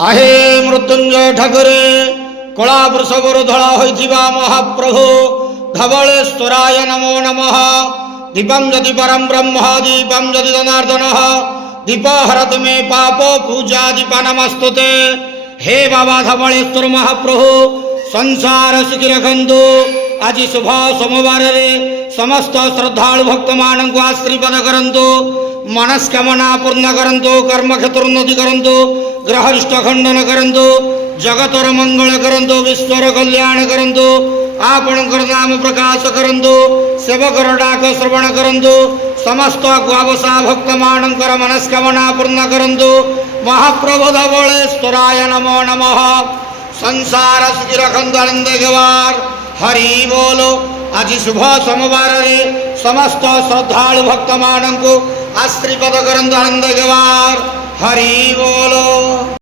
आहे मृत्युंजय ठाकुरे कला वृषभर धड़ा होइथिबा महाप्रभु धवलेश्वराय नमो नमः। दीपं यदि परम ब्रह्म दीपं यदि जनार्दन दीप हरत मे पाप पूजा दीप नमस्तुते। हे बाबा धवलेश्वर महाप्रभु संसार सुखी रखंतु। आज शुभ सोमवार समस्त श्रद्धालु भक्त मान को आशीर्वाद करंतु। मनस्कामना पूर्ण करंतु। कर्म क्षेत्र उन्नति करंतु। ग्रहरिष्ट खंडन करंतु। जगतर मंगल करंतु। विश्वर कल्याण करंतु। आपणकर नाम प्रकाश करंतु। सेवकर डाक श्रवण करंतु। समस्त ग्वावसा भक्त मानकर मनस्कामना पूर्ण करंतु। महाप्रभु धवलेश्वराय नमो नमः। संसार सुखी रखंतु आनंद गवार हरि बोलो। आज शुभ सोमवार समस्त श्रद्धालु भक्त मान को आशीर्वाद करंतु आनंद गवार हरि बोलो।